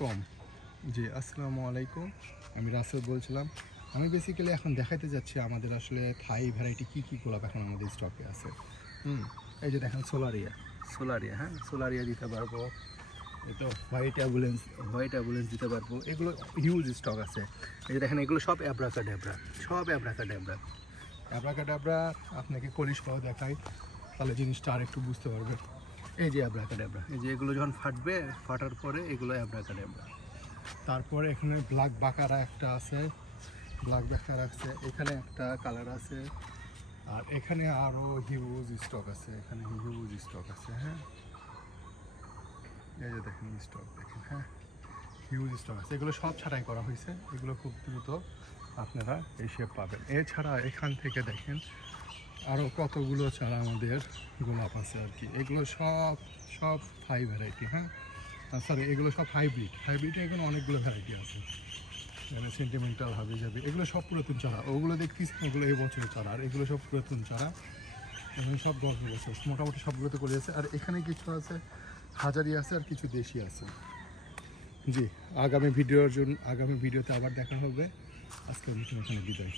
কম। জি, আসসালামু আলাইকুম। আমি রাসেল বলছিলাম। আমি বেসিক্যালি এখন দেখাইতে যাচ্ছি আমাদের আসলে থাই ভ্যারাইটি কী গোলাপ এখন আমাদের স্টকে আছে। এই যে দেখেন সোলারিয়া, হ্যাঁ, সোলারিয়া দিতে পারবো। এই তো হোয়াইট অ্যাম্বুলেন্স দিতে পারবো। এগুলো হিউজ স্টক আছে। এই যে দেখেন এগুলো সব অ্যাব্রাকাডাবরা আপনাকে কলিসহ দেখাই, তাহলে জিনিসটা আর একটু বুঝতে পারবে। এই যে অ্যাব্রাকাডাবরা, এই যে এগুলো যখন ফাটার পরে এগুলো অ্যাব্রাকাডাবরা। তারপরে এখানে ব্ল্যাক বাকারা একটা আছে, এখানে একটা কালার আছে, আর এখানে আরও হিউজ স্টক আছে, হ্যাঁ। এই যে দেখেন স্টক দেখেন, হ্যাঁ, হিউজ স্টক আছে। এগুলো সব ছাঁটাই করা হয়েছে, এগুলো খুব দ্রুত আপনারা এসে পাবেন। এছাড়া এখান থেকে দেখেন আরও কতগুলো চারা আমাদের গোলাপ আছে আর কি। এগুলো সব থাই ভ্যারাইটি, হ্যাঁ, সরি, এগুলো সব হাইব্রিডে এগুলো অনেকগুলো ভ্যারাইটি আছে। মানে সেন্টিমেন্টাল হবে যাবে, এগুলো সব পুরাতন চারা। ওগুলো দেখতেছি এগুলো এই বছরের চারা, আর এগুলো সব পুরাতন চারা। এখানে সব 10 বছর মোটামুটি সবগুলোতে করে আছে। আর এখানে কিছু আছে হাজারি আছে, আর কিছু দেশি আছে। জি, আগামী ভিডিওতে আবার দেখা হবে। আজকের মতন এখানে বিদায়।